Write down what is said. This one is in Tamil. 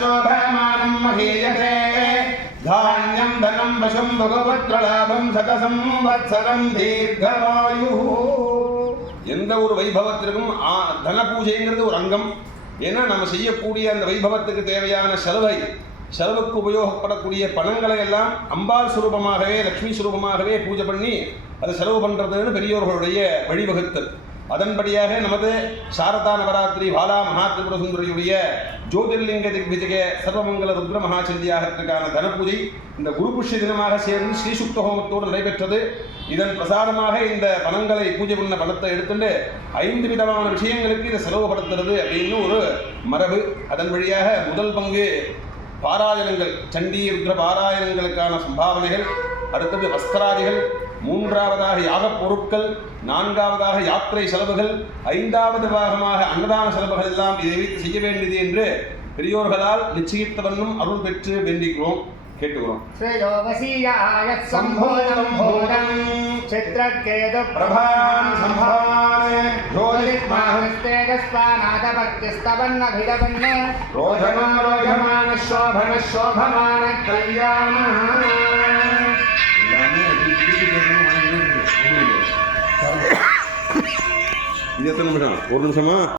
ोभमानं महीयते धान्यं धनं वशं भगवत्रलाभं शतसंवत्सरं दीर्घवायुः எந்த ஒரு வைபவத்திற்கும் தன பூஜைங்கிறது ஒரு அங்கம். ஏன்னா நம்ம செய்யக்கூடிய அந்த வைபவத்துக்கு தேவையான செலவுக்கு உபயோகப்படக்கூடிய பணங்களை எல்லாம் அம்பாள் சுரூபமாகவே லக்ஷ்மி சுரூபமாகவே பூஜை பண்ணி அதை செலவு பண்ணுறதுன்னு பெரியோர்களுடைய வழிவகுத்தல். அதன்படியாக நமது சாரதா நவராத்திரி பாலா மகாத்ரிபுர சுந்தரியுடைய ஜோதிர்லிங்க திக்விஜய சர்வமங்கல ருத்ர மகாச்சந்தியாகத்திற்கான தனபூஜை இந்த குரு புஷ்ய தினமாக சேர்ந்து ஸ்ரீசுக்த ஹோமத்தோடு நடைபெற்றது. இதன் பிரசாரமாக இந்த பணங்களை பூஜை பண்ண பணத்தை எடுத்துட்டு 5 விதமான விஷயங்களுக்கு இதை செலவுபடுத்துறது அப்படின்னு ஒரு மரபு. அதன் வழியாக முதல் பங்கு பாராயணங்கள், சண்டி ருத்ர பாராயணங்களுக்கான சம்பாவனைகள், அடுத்தது வஸ்திராதிகள், மூன்றாவதாக யாகப் பொருட்கள், நான்காவதாக யாத்திரை செலவுகள், 5வது பாகமாக அன்னதான செலவுகள் எல்லாம் இதை வைத்து செய்ய வேண்டியது என்று பெரியோர்களால் நிச்சயித்தவண்ணும் அருள் பெற்று வேண்டிக்கிறோம், கேட்டுக்கிறோம். இது எத்தனை நிமிஷம்? 1 நிமிஷமா?